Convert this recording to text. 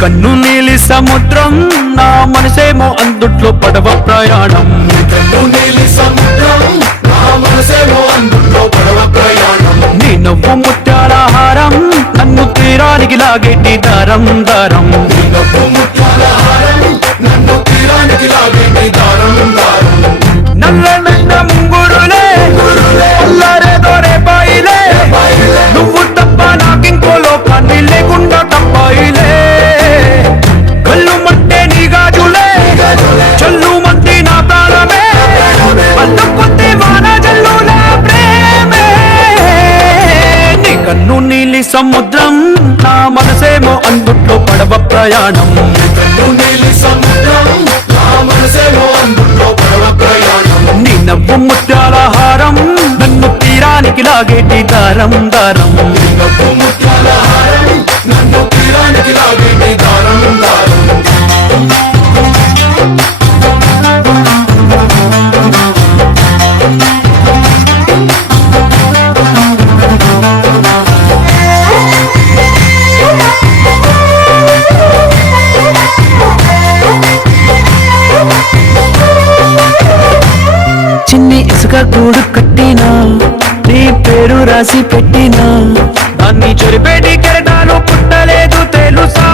కన్ను నీలి సముద్రం నా మనసేమో అందుట్లో పడవ ప్రయాణం. కన్ను నీలి సముద్రం నా మనసేమో అందుట్లో పడవ ప్రయాణం. నీ నవ్వు ముత్యాల హారం నన్ను తీరానికి లాగేటి దారం దారం. నీ నవ్వు ముత్యాల హారం నన్ను తీరానికి లాగేటి దారం దారం. నల్లనైన ముంగురులే అల్లారేదో రేపాయిలే, నువ్వు తప్ప నాకింకో లోకాన్ని లేకుండా తప్పాయిలే. కళ్ళు మంటే నీ గాజులే చల్లు మంది నా ప్రాణమే, పల్లు కొద్ది వాన జల్లుల ప్రేమే. నీ కన్ను నీలి సముద్రం నా మనసేమో అందుట్లో పడవ ప్రయాణం. కన్ను నీలి సముద్రం నా మనసేమో అందుట్లో పడవ ప్రయాణం. నీ నవ్వు ముత్యాల హారం నన్ను తీరానికి లాగేటి దారం దారం. నీ నవ్వు ముత్యాల హారం నన్ను తీరానికి లాగేటి దారం దారం. చిన్ని ఇసుక గూడు కట్టినా నీ పేరు రాసి పెట్టినా దాన్ని చెరిపేటి కెరటాలు పుట్టలేదు తెలుసా.